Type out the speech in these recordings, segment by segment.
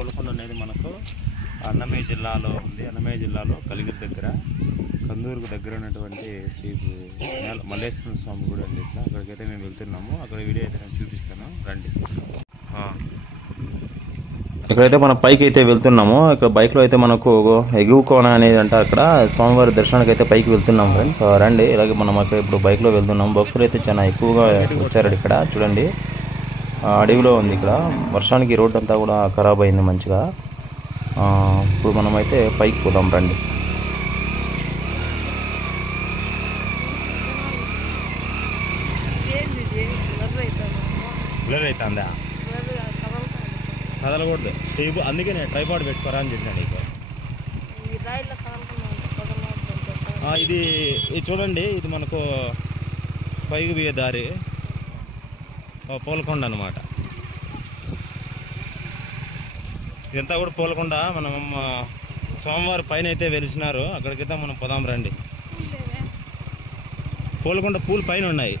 పోలకొండ అనేది మనకు అన్నమయ్య జిల్లాలో ఉంది. అన్నమయ్య జిల్లాలో కలిగిరి దగ్గర కందూరుకు దగ్గర ఉన్నటువంటి శ్రీ మల్లేశ్వర స్వామి గుడి అండి. ఇట్లా అక్కడికైతే మేము వెళ్తున్నాము. అక్కడ వీడియో అయితే నేను చూపిస్తాను, రండి. ఇక్కడైతే మనం పైకి అయితే వెళ్తున్నాము. ఇక్కడ బైక్లో అయితే మనకు ఎగువ కోన అనేది అంటే అక్కడ స్వామివారి దర్శనానికి అయితే పైకి వెళ్తున్నాము ఫ్రెండ్స్. రండి. ఇలాగే మనం అక్కడ ఇప్పుడు బైక్లో వెళ్తున్నాము. భక్తులు అయితే చాలా ఎక్కువగా వచ్చారు. ఇక్కడ చూడండి, అడవిలో ఉంది. ఇక్కడ వర్షానికి రోడ్డు అంతా కూడా ఖరాబ్ అయింది మంచిగా. ఇప్పుడు మనమైతే పైకి పోదాం, రండి. బ్లర్ అవుతుందా? కదలకూడదు స్టేబ్, అందుకే నేను ట్రైపాడ్ పెట్టుకోరా అని చెప్పినా నీకు. ఇది చూడండి, ఇది మనకు పైకి పోయే దారి పోలకొండ అన్నమాట. ఇదంతా కూడా పోలకొండ. మనం సోమవారం పైన అయితే వెలిసినారు, అక్కడికైతే మనం పోదాం, రండి. పోలకొండ పూలు పైన ఉన్నాయి.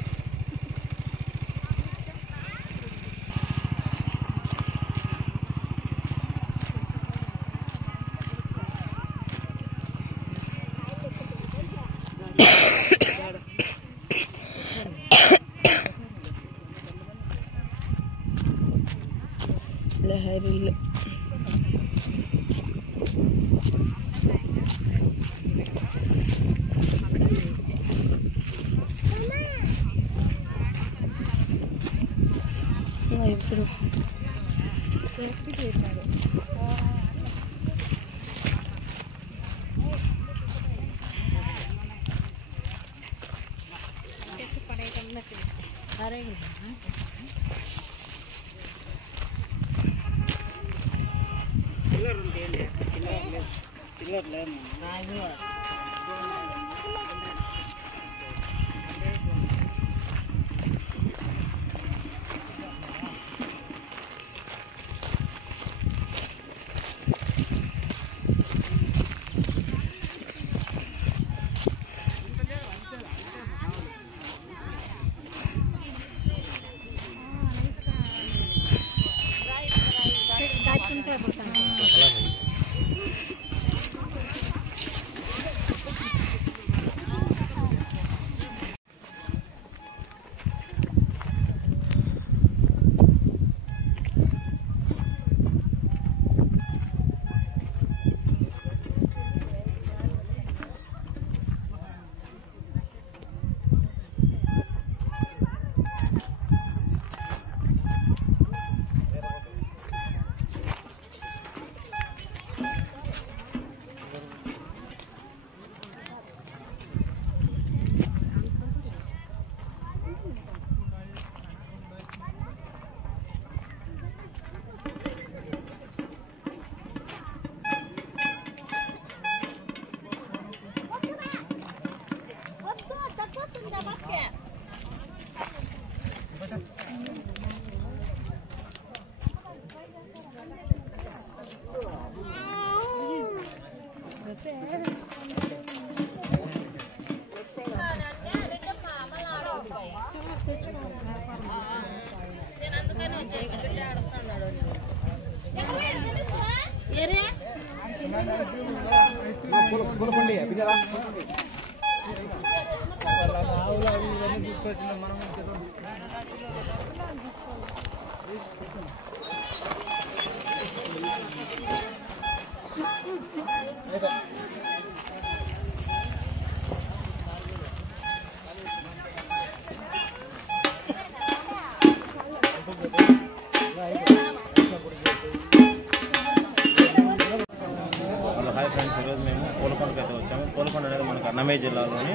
ఇప్పుడు పోలకొండ అనేది మనకు అన్నమయ్య జిల్లాలోని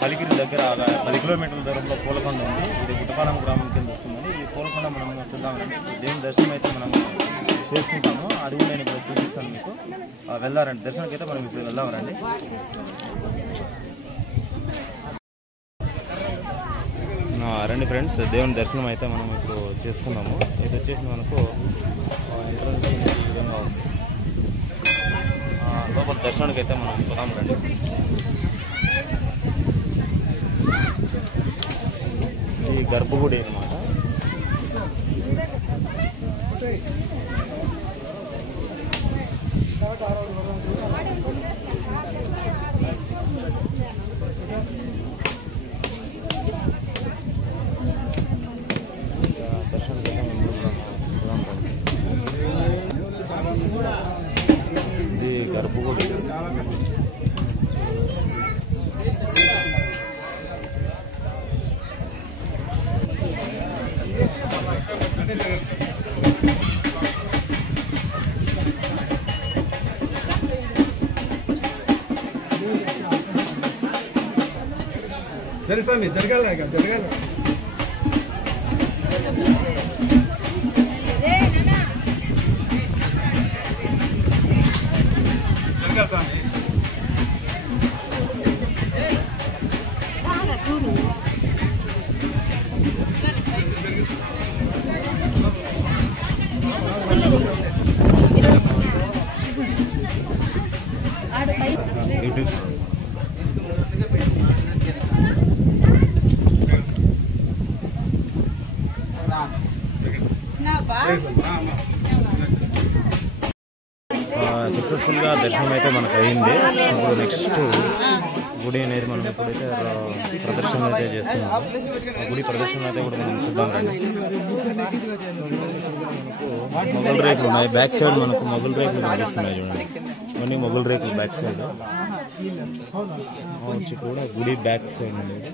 కలిగిరి దగ్గర 10 కిలోమీటర్ల దూరంలో పోలకొండ ఉంది. ఇది గుట్టపాలెం గ్రామం కింద వస్తుందని ఈ పోలకొండ మనం చూద్దామండి. దేవుని దర్శనం అయితే మనం చేసుకుంటాము. అడిగి నేను ఇప్పుడు చూపిస్తాను మీకు. వెళ్దారండి, దర్శనానికి అయితే మనం ఇప్పుడు వెళ్దామండి. రండి ఫ్రెండ్స్, దేవుని దర్శనం అయితే మనం ఇప్పుడు చేసుకున్నాము. ఇది వచ్చేసి మనకు ఎంట్రన్స్ ఈ విధంగా ఉంది. లోపల దర్శనానికి అయితే మనం పోదాం, రండి. ఈ గర్భగుడి అన్నమాట. సక్సెస్ఫుల్గా దర్శనం అయితే మనకు అయింది. ఇప్పుడు నెక్స్ట్ గుడి అనేది మనం ఎప్పుడైతే ప్రదర్శన అయితే చేస్తున్నాం, గుడి ప్రదర్శన అయితే కూడా మనం చూద్దాం రండి. మొగల్ రేకులు ఉన్నాయి బ్యాక్ సైడ్, మనకు మొగల్ రేకులు కనిపిస్తున్నాయి చూడండి. ఇవన్నీ మొగల్ రేకులు బ్యాక్ సైడ్ వచ్చి కూడా గుడి బ్యాక్ సైడ్ అనేది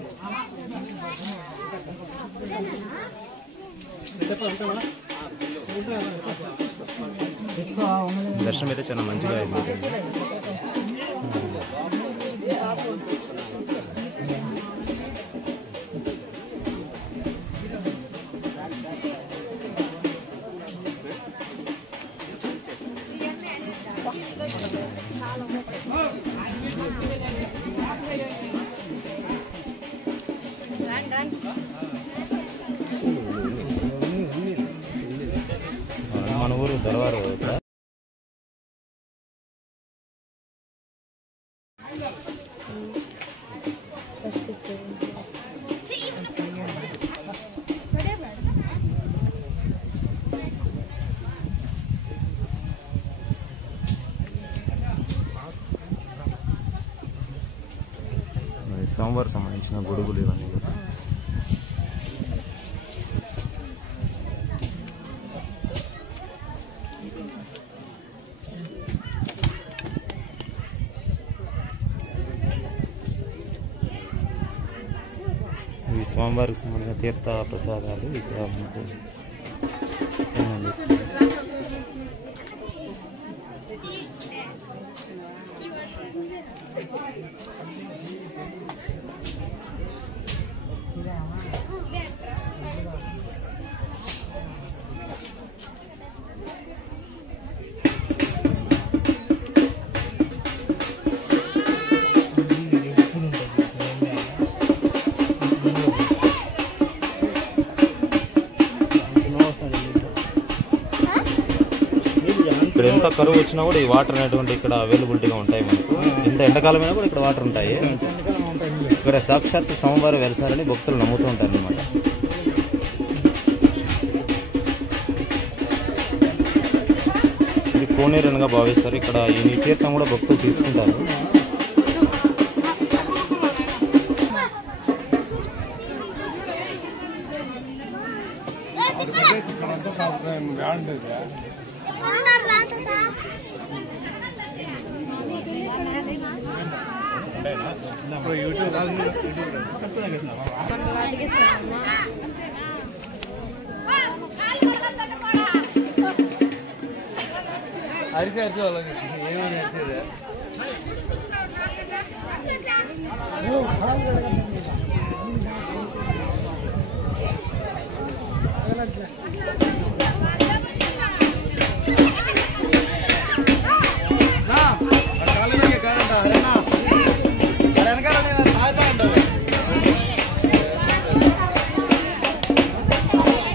దర్శనం అయితే చాలా మంచిగా అయింది. మన ఊరు దర్బారు సోమవారం సంబంధించిన గొడుగులు ఇవన్నీ కూడా ఇవి స్వామివారికి సంబంధించిన తీర్థ ప్రసాదాలు ఇక్కడ మనకు ఇక్కడ ఎంత కరువు వచ్చినా కూడా ఈ వాటర్ అనేటువంటి ఇక్కడ అవైలబిలిటీగా ఉంటాయి. మనకు ఎంత ఎండాకాలమైనా కూడా ఇక్కడ వాటర్ ఉంటాయి. ఇక్కడ సాక్షాత్ సోమవారం వెలసాలని భక్తులు నమ్ముతూ ఉంటారు అన్నమాట. ఇది కోనేరుగా భావిస్తారు. ఇక్కడ ఈ తీర్థం కూడా భక్తులు తీసుకుంటారు.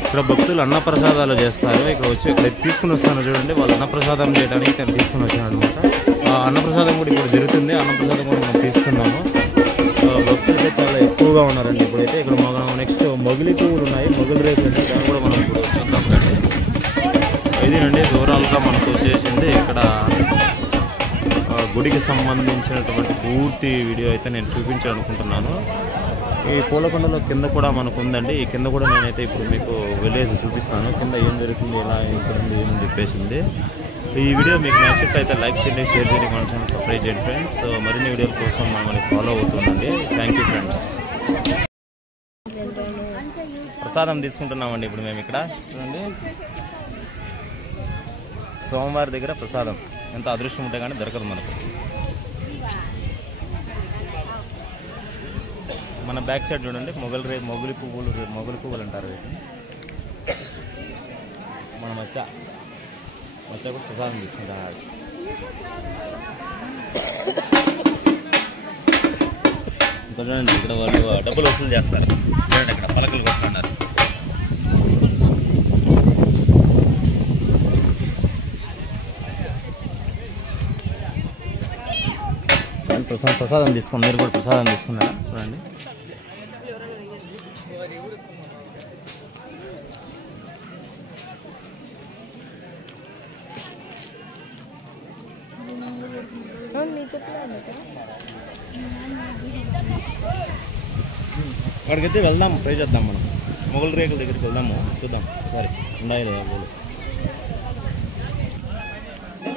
ఇక్కడ భక్తులు అన్నప్రసాదాలు చేస్తారు. ఇక్కడ వచ్చి ఇక్కడ తీసుకుని వస్తాను చూడండి, వాళ్ళు అన్నప్రసాదం చేయడానికి ఇక్కడ తీసుకుని వచ్చాను అనమాట. ఆ అన్నప్రసాదం కూడా ఇప్పుడు జరుగుతుంది. అన్నప్రసాదం కూడా మనం తీసుకున్నాము. భక్తులు అయితే చాలా ఎక్కువగా ఉన్నారండి. ఇప్పుడైతే ఇక్కడ నెక్స్ట్ మొగిలి పువ్వులు ఉన్నాయి, మొగిలి రేకులు దాన్ని కూడా మనం ఇప్పుడు చూద్దాం రండి. ఇదేనండి ఓవరాల్గా మనకు వచ్చేసింది ఇక్కడ గుడికి సంబంధించినటువంటి పూర్తి వీడియో అయితే నేను చూపించాలనుకుంటున్నాను. ఈ పూలకొండలో కింద కూడా మనకు ఉందండి. ఈ కింద కూడా నేనైతే ఇప్పుడు మీకు వెళ్ళేసి చూపిస్తాను. కింద ఏం జరుగుతుంది, ఎలా ఉంటుంది ఏమని చెప్పేసింది. ఈ వీడియో మీకు నచ్చినట్లయితే లైక్ చేయండి, షేర్ చేయండి, మన ఛానల్ సబ్స్క్రైబ్ చేయండి ఫ్రెండ్స్. సో మరిన్ని వీడియోల కోసం మనల్ని ఫాలో అవుతుందండి. Thank you friends. ప్రసాదం తీసుకుంటున్నామండి ఇప్పుడు మేము ఇక్కడ చూడండి. సోమవారి దగ్గర ప్రసాదం ఎంత అదృష్టం ఉంటే కానీ దొరకదు మనకు. మన బ్యాక్ సైడ్ చూడండి మొగలి పువ్వులు అంటారు వీటిని. మన మచ్చ కూడా ప్రసాదం తీసుకుంటారు. ఇంకా చూడండి ఇక్కడ వాళ్ళు డబ్బులు వసూలు చేస్తారు. చూడండి అక్కడ పలకలు కొట్టుకున్నారు. ప్రసాదం తీసుకుని మీరు కూడా ప్రసాదం తీసుకున్నారా? చూడండి అక్కడికైతే వెళ్దాం, ట్రై చేద్దాం. మనం మొగల్ రేకుల దగ్గరికి వెళ్దాము, చూద్దాం సరే ఉన్నాయి లేదా.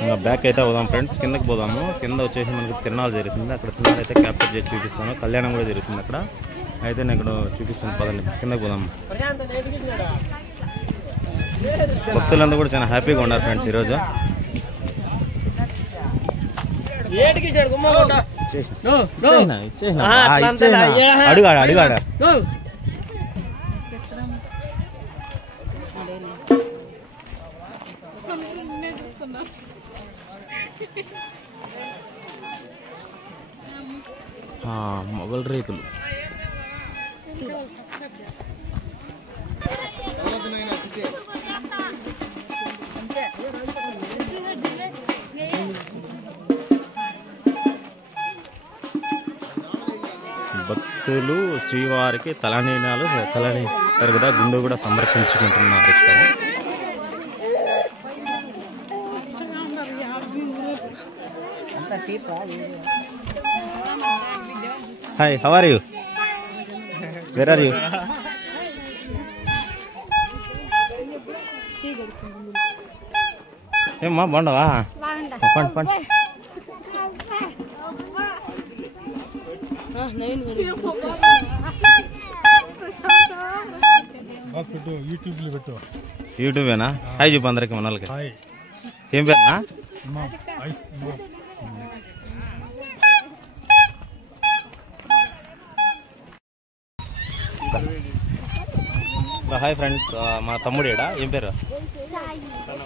ఇంకా బ్యాక్ అయితే పోదాం ఫ్రెండ్స్, కిందకి పోదాము. కింద వచ్చేసి మనకి తిరునాళ్ళు జరుగుతుంది. అక్కడ తిరునాళ్ళు అయితే క్యాప్చర్ చేసి చూపిస్తాను. కళ్యాణం కూడా జరుగుతుంది అక్కడ, అయితే నేను ఇక్కడ చూపిస్తాను. పదండి కిందకి పోదాము. భక్తులందరూ కూడా చాలా హ్యాపీగా ఉన్నారు ఫ్రెండ్స్ ఈరోజు. అడుగాడ మొగల్ రేకులు. భక్తులు శ్రీవారికి తలనీనాలు తరుగుదా గుండు కూడా సంరక్షించుకుంటున్నారు ఇక్కడ. Hi, how are you? Where are you? ఏమ్మా బాగుండవా? పండి యూట్యూబేనా? హాయ్ చెప్పు అందరికి మన వాళ్ళకి. ఏం పేరునా? హాయ్ ఫ్రెండ్స్, మా తమ్ముడు ఏడా. ఏం పేరు?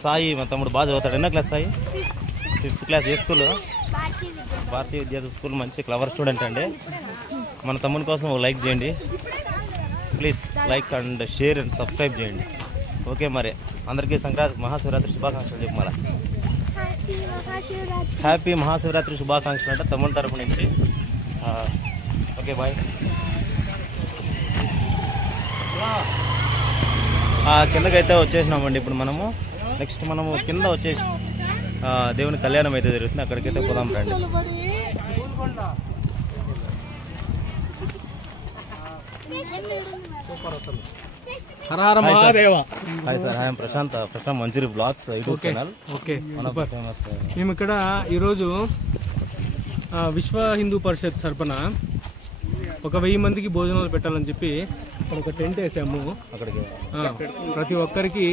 సాయి. మా తమ్ముడు బాగా చదువుతాడు. ఎన్నో క్లాస్ సాయి? 5th class. ఏ స్కూల్? భారతీయ విద్యార్థి స్కూల్. మంచి క్లవర్ స్టూడెంట్ అండి. మన తమ్ముని కోసం ఒక లైక్ చేయండి please. Like and share and subscribe చేయండి. ఓకే, మరి అందరికీ సంక్రాంతి మహాశివరాత్రి శుభాకాంక్షలు చెప్పు. మళ్ళీ హ్యాపీ మహాశివరాత్రి శుభాకాంక్షలు అంటే తమ్ముని తరపు నుంచి. Okay bye. కిందకైతే వచ్చేసినామండి ఇప్పుడు మనము. నెక్స్ట్ మనము కింద వచ్చేసి దేవుని కళ్యాణం అయితే జరుగుతుంది, అక్కడికైతే పోదాం రండి. Hara Hara Mahadev. Hi sir, hi Prashanth Manjuri vlogs YouTube channel. Okay, మేము ఇక్కడ ఈరోజు విశ్వ హిందూ పరిషత్ తరపున ఒక 1000 మందికి భోజనాలు పెట్టాలని చెప్పి అక్కడ ఒక టెంట్ వేసాము. అక్కడికి ప్రతి ఒక్కరికి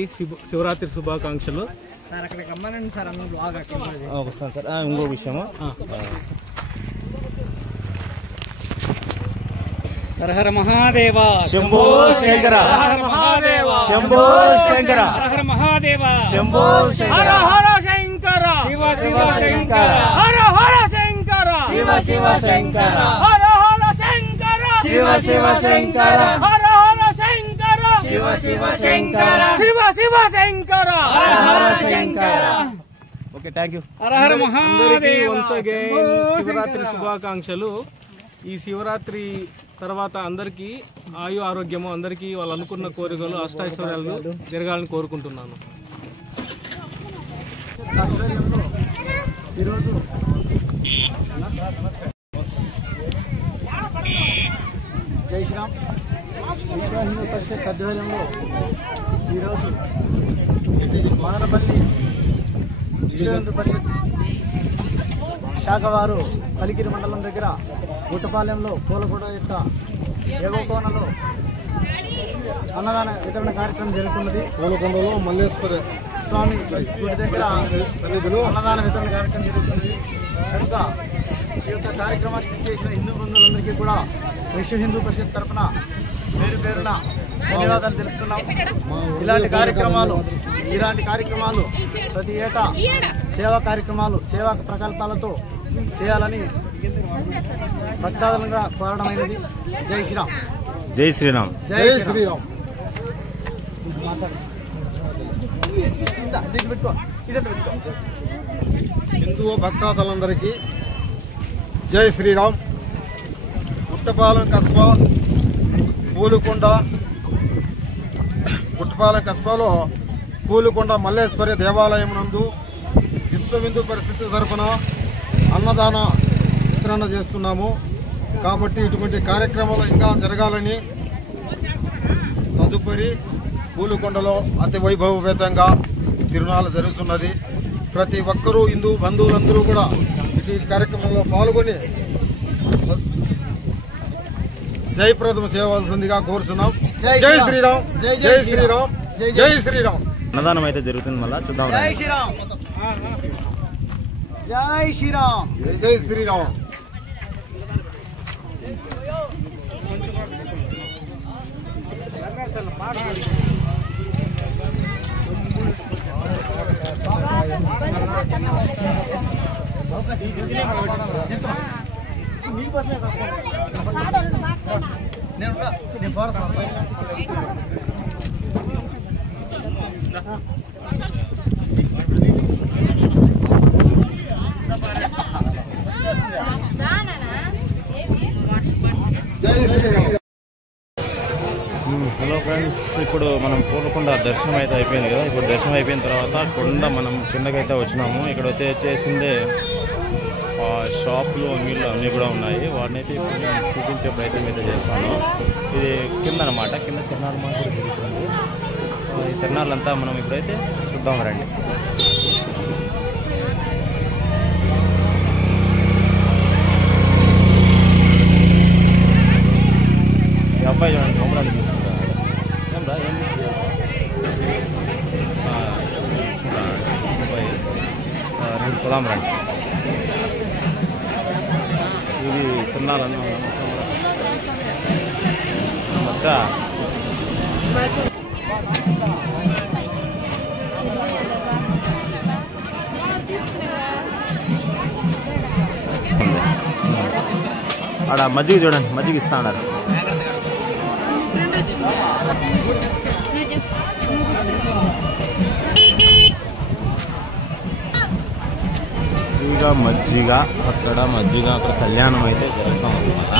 శివరాత్రి శుభాకాంక్షలు. వస్తాను సార్. ఇంకో విషయము, Hara Hara Mahadev. Shambho Shankara. Hara Mahadev. Shambho Shankara. Hara Mahadev. Shambho Shankara. Hara Hara Shankara. Shiva Shiva Shankara. Hara Hara Shankara. Shiva Shiva Shankara. Hara Hara Shankara. Shiva Shiva Shankara. Hara Hara Shankara. Shiva Shiva Shankara. Shiva Shiva Shankara. Hara Hara Shankara. Okay, thank you. Hara Hara Mahadev. Once again Shivaratri శుభాకాంక్షలు. ఈ శివరాత్రి తర్వాత అందరికీ ఆయు ఆరోగ్యము, అందరికీ వాళ్ళు అనుకున్న కోరికలు అష్టైశ్వర్యాలు జరగాలని కోరుకుంటున్నాను. ఈరోజు జై శ్రీరామ్. విశ్వ హిందూ పరిషత్ ఆధ్వర్యంలో ఈరోజు మదనపల్లి విశ్వ హిందూ పరిషత్ శాఖ వారు కలికిరి మండలం దగ్గర గుట్టపాలెంలో పూలగూడ యొక్క ఏగోకోనలో అన్నదాన వితరణ కార్యక్రమం జరుగుతున్నది. పూలకొండలో మల్లేశ్వర స్వామి గుడి దగ్గర అన్నదాన వితరణ కార్యక్రమం జరుగుతుంది కనుక ఈ యొక్క కార్యక్రమానికి చేసిన హిందూ బంధువులందరికీ కూడా విశ్వ హిందూ పరిషత్ తరఫున పేరు పేరున ధన్యవాదాలు తెలుపుతున్నాం. ఇలాంటి కార్యక్రమాలు ప్రతి ఏటా సేవా కార్యక్రమాలు సేవా ప్రకల్పాలతో చేయాలని భక్తాదులుగా కోరడమైనది. జై శ్రీరామ్. జై శ్రీరామ్. జై శ్రీరామ్. హిందూ భక్తాదులందరికీ జై శ్రీరామ్. పుట్టపాలెం కస్బాలో పూలుకొండ మల్లేశ్వరి దేవాలయం నందు విశ్వ హిందూ పరిషత్ తరఫున అన్నదాన వితరణ చేస్తున్నాము. కాబట్టి ఇటువంటి కార్యక్రమాలు ఇంకా జరగాలని తదుపరి పూలుకొండలో అతి వైభవపేతంగా తిరునాళ్ళు జరుగుతున్నది. ప్రతి ఒక్కరూ హిందూ బంధువులందరూ కూడా ఈ కార్యక్రమంలో పాల్గొని జయప్రదం చేయవలసిందిగా కోరుతున్నాం. జై శ్రీరామ్. జై శ్రీరామ్. జై శ్రీరామ్. అన్నదానం అయితే జరుగుతుంది, మళ్ళా చూద్దాం. జై శ్రీరామ్. జై శ్రీరామ్. జై శ్రీరామ్. హలో ఫ్రెండ్స్, ఇప్పుడు మనం పూలకొండ దర్శనం అయితే అయిపోయింది కదా. ఇప్పుడు దర్శనం అయిపోయిన తర్వాత కొండ మనం కిందకైతే వచ్చినాము. ఇక్కడ వచ్చేసిందే షాపులు అంగీలు అన్నీ కూడా ఉన్నాయి. వాటిని అయితే ఇప్పుడు నేను చూపించే ప్రయత్నం అయితే చేస్తాను. ఇది కింద అనమాట, కింద తిరునాళ్ళ మాట కూడా జరుగుతుంది. ఈ తిరునాళ్ళంతా మనం ఇప్పుడైతే చూద్దాం రండి. అబ్బాయి చూడండి, కొమ్మరాలు తీసుకుంటా ఏం తీసుకుంటా అబ్బాయి రెండు పొలం రండి. ఇది తిన్నాలన్నా వచ్చా ఆడ మజ్జిగ చూడండి, మజ్జిగ ఇస్తా అన్నారు. ఇక మజ్జిగ అక్కడ కళ్యాణం అయితే జరుగుతాం అన్నమాట.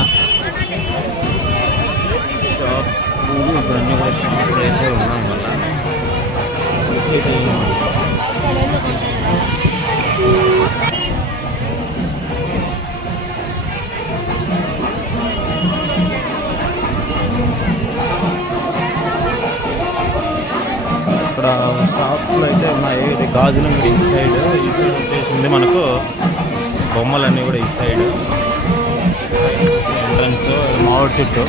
షాపులు ఇవన్నీ కూడా షాపులు అయితే ఉన్నాం వల్ల ఇక్కడ షాపులు అయితే ఉన్నాయి. ఇది గాజులు ఈ సైడ్ వచ్చేసింది మనకు బొమ్మలన్నీ కూడా ఈ సైడ్ ఎంట్రన్స్ మామిడి చెట్టు.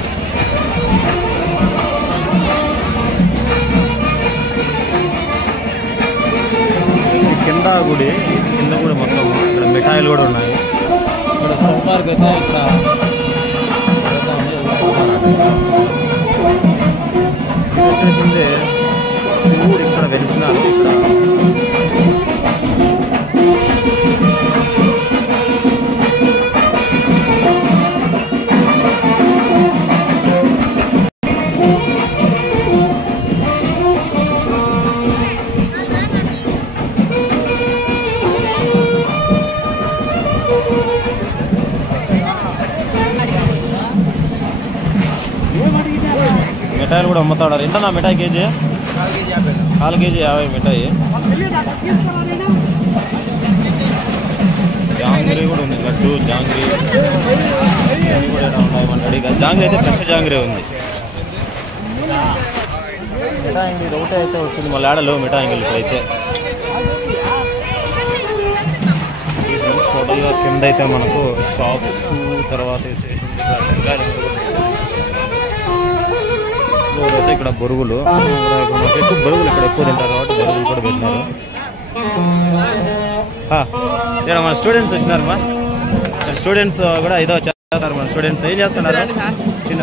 ఇది కింద గుడి, కింద కూడా మొత్తం ఇక్కడ మిఠాయిలు కూడా ఉన్నాయి. ఇక్కడ సోమవారికి అయితే ఇక్కడ వచ్చేసింది శివుడు ఇక్కడ వెలిసినారు. మిఠాయిలు కూడా అమ్ముతాడు. ఎంతనా మిఠాయి కేజీ? 4 కేజీ 50 మిఠాయి. జాంగ్రీ కూడా ఉంది, లడ్డు జాంగ్రీ కూడా ఉన్నాయి. మన రెడీగా జాంగ్రీ అయితే ఫ్రెష్ జాంగ్రీ ఉంది. మిఠాయి ఇది ఒకటే అయితే వచ్చింది, మళ్ళీ ఆడలు మిఠాయి ఇప్పుడైతే టోటల్గా కింద అయితే మనకు షాప్స్, తర్వాత అయితే ఫ్లోర్ అయితే ఇక్కడ బొరుగులు ఎక్కువ బొరుగులు ఇక్కడ ఎక్కువ తింటారు కాబట్టి బొరుగులు కూడా పెట్టినారు. ఇక్కడ మన స్టూడెంట్స్ వచ్చినారు. మా స్టూడెంట్స్ కూడా ఏదో చేస్తారు. మన స్టూడెంట్స్ ఏం చేస్తున్నారు? చిన్న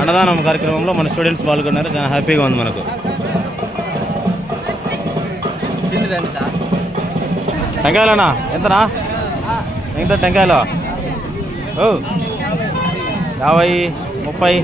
అన్నదానం కార్యక్రమంలో మన స్టూడెంట్స్ పాల్గొన్నారు. చాలా హ్యాపీగా ఉంది మనకు. టెంకాయలనా ఎంతనా? ఎంత టెంకాయలు? 50, 30.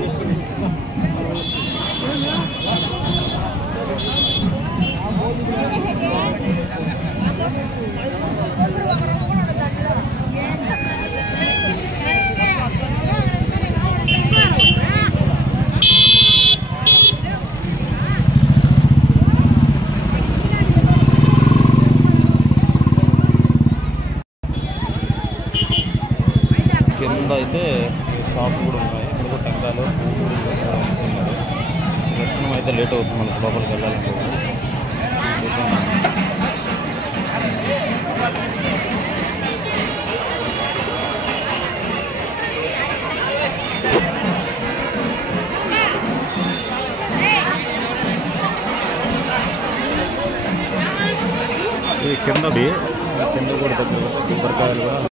కింద అయితే షాప్ కూడా ఉన్నాయి. ఇక్కడ కూడా టెంకాయలు దర్శనం అయితే లేట్ అవుతుంది మనకు లోపలికి వెళ్ళాలంటే. ఇది కింద కూడా దగ్గర కొబ్బరికాయలు కూడా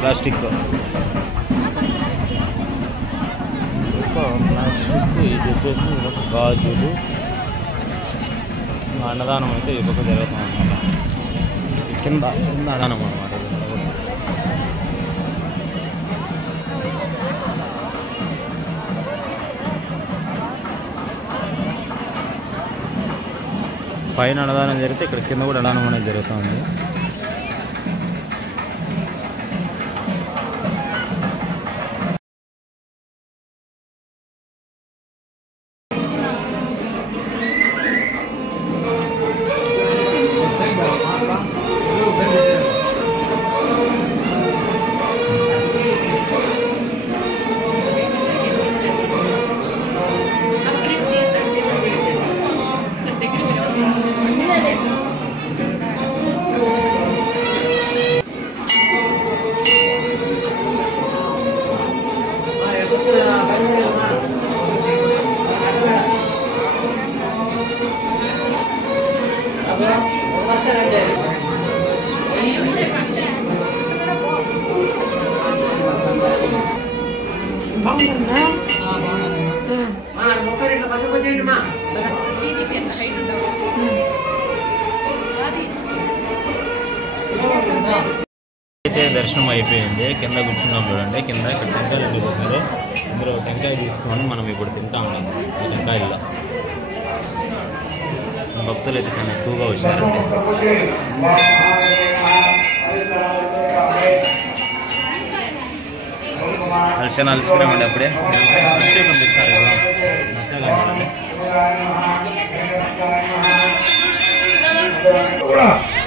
ప్లాస్టిక్ ఇది వచ్చేసి గాజులు. అన్నదానం అయితే ఈ పక్క జరుగుతుంది అన్నమాట. కింద అన్నదానం అన్నమాట. పైన అన్నదానం జరిగితే ఇక్కడ కింద కూడా అన్నదానం అనేది జరుగుతుంది. అయితే దర్శనం అయిపోయింది. కింద కూర్చున్నాం చూడండి. కింద ఇక్కడ టెంకాయలు ఉండిపోతున్నారు. ఇందులో టెంకాయ తీసుకొని మనం ఇప్పుడు తింటా ఉన్నాం. ఈ టెంకాయల్లో భక్తులు అయితే చాలా ఎక్కువగా వచ్చారండి. చాలా అలసిపోయామండి. అప్పుడే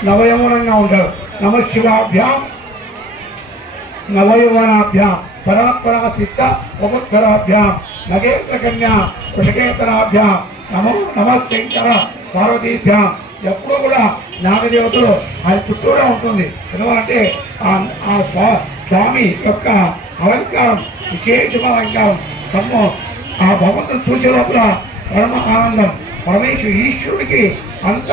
నవయవనంగా ఉంటారు. నమశివాభ్యాం నవయవనాభ్యాం పరాత్పరా సిద్ధ ఉపత్కరాభ్యాం నగేంద్ర కన్యా వృషకేతనాభ్యాం నమో నమశంకర పార్వతీభ్యాం. ఎప్పుడు కూడా నాగదేవతలు ఆయన చుట్టూరా ఉంటుంది. ఎందుకంటే ఆ స్వామి యొక్క అలంకారం విశేషమైన అలంకారం. తమ్ము ఆ భగవంతుని చూసే లోపల పరమ ఆనందం. ఈశ్వరుడికి అంత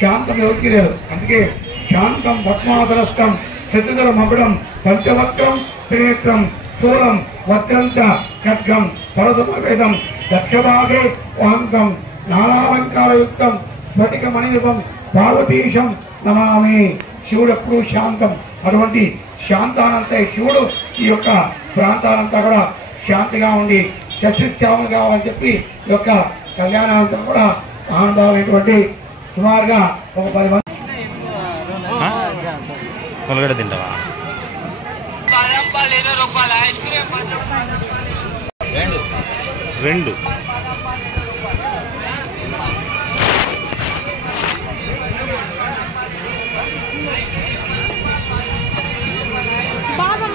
శాంతం ఎవరికి లేదు. అందుకే శాంతం పద్మాసనస్థం శశిధర మకుడం పంచవక్రం త్రినేత్రం స్థూలం వజ్రం చ ఖడ్గం పరశుభేదం దక్షభాగే వాంతం నానాలంకారయుక్తం స్ఫటిక మణిరూపం పార్వతీశం నమామి. శివుడు ఎప్పుడు శాంతం. అటువంటి శాంతానంత శివుడు ఈ యొక్క ప్రాంతానంతా కూడా శాంతిగా ఉండి సస్యశ్యామలు కావాలని చెప్పి ఈ యొక్క కళ్యాణానంతం కూడా ఆనందమైనటువంటి సుమారుగా ఒక 10 మంది కొలగడ తింటావా? రెండు బాదం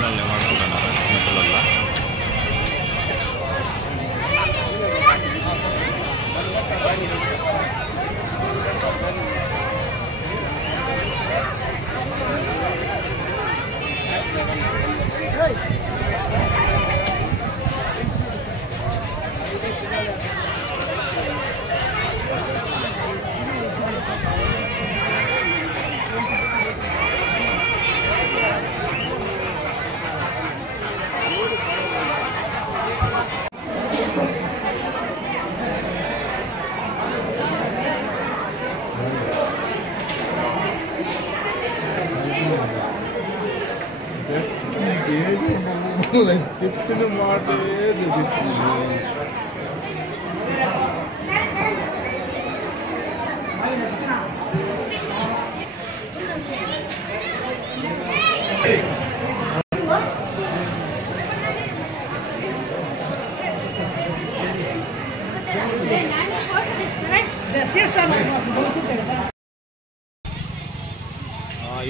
చిన్నపిల్లలు ఏమనుకుంటున్నారు చిన్నపిల్లల చెప్పిన మాట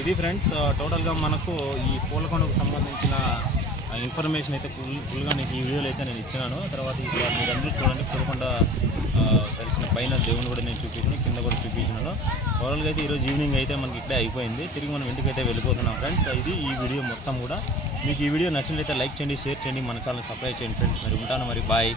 ఇది ఫ్రెండ్స్ టోటల్గా మనకు ఈ పూలకొండకు సంబంధించిన ఇన్ఫర్మేషన్ అయితే ఫుల్గా నీకు ఈ వీడియోలో అయితే నేను ఇచ్చినాను. తర్వాత ఇక్కడ మీరు అందరూ చూడండి పూలకొండ దర్శనం పైన దేవుని కూడా నేను చూపించాను, కింద కూడా చూపించినాను. ఓవరాల్గా అయితే ఈరోజు ఈవినింగ్ అయితే మనకి ఇక్కడే అయిపోయింది. తిరిగి మనం ఇంటికి అయితే వెళ్ళిపోతున్నాం ఫ్రెండ్స్. ఇది ఈ వీడియో మొత్తం కూడా మీకు ఈ వీడియో నచ్చినట్లయితే లైక్ చేయండి, షేర్ చేయండి, మన ఛానల్ సబ్స్క్రైబ్ చేయండి ఫ్రెండ్స్. మరి ఉంటాను, మరి బాయ్.